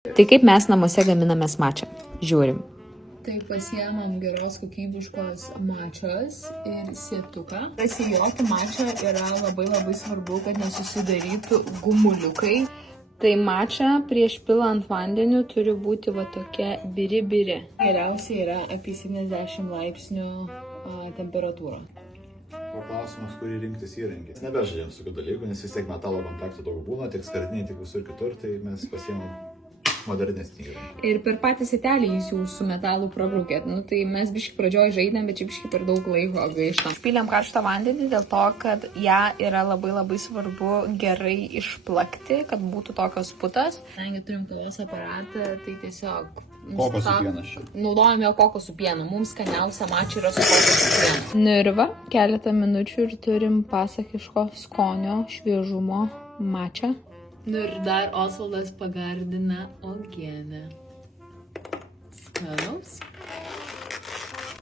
Tai kaip mes namuose gaminamės mačą? Žiūrim. Tai pasiemam geros kokybiškos mačos ir sėtuką. Pasijoti mačą yra labai svarbu, kad nesusidarytų gumuliukai. Tai mača prieš pilant vandeniu turi būti va tokia biri. Geriausiai yra apie 70 laipsnių temperatūra. O klausimas, kurį rinktis įrankį. Nebežaidėm su tokiu dalyku, nes vis tiek metalo kontaktų daug būna, tiek skardiniai, tiek visur kitur, tai mes pasiemam modernesnį įrankį. Ir per patį sėtelį jūs jau su metalu prabraukėt. Nu, tai mes biškai pradžioj žaidėm, bet čia biškai per daug laiko gaištam. Pylėm karštą vandenį dėl to, kad ją yra labai svarbu gerai išplakti, kad būtų tokios putas. Kadangi turim kavos aparatą, tai tiesiog... Kokosų pienas čia. Naudojame jo kokosų pieną. Mums skaniausia mačia yra su kokosų pienu. Nirva, keletą minučių ir turim pasakiško skonio, šviežumo mačą. Nu ir dar Osvaldas pagardina uogienę. Skanu.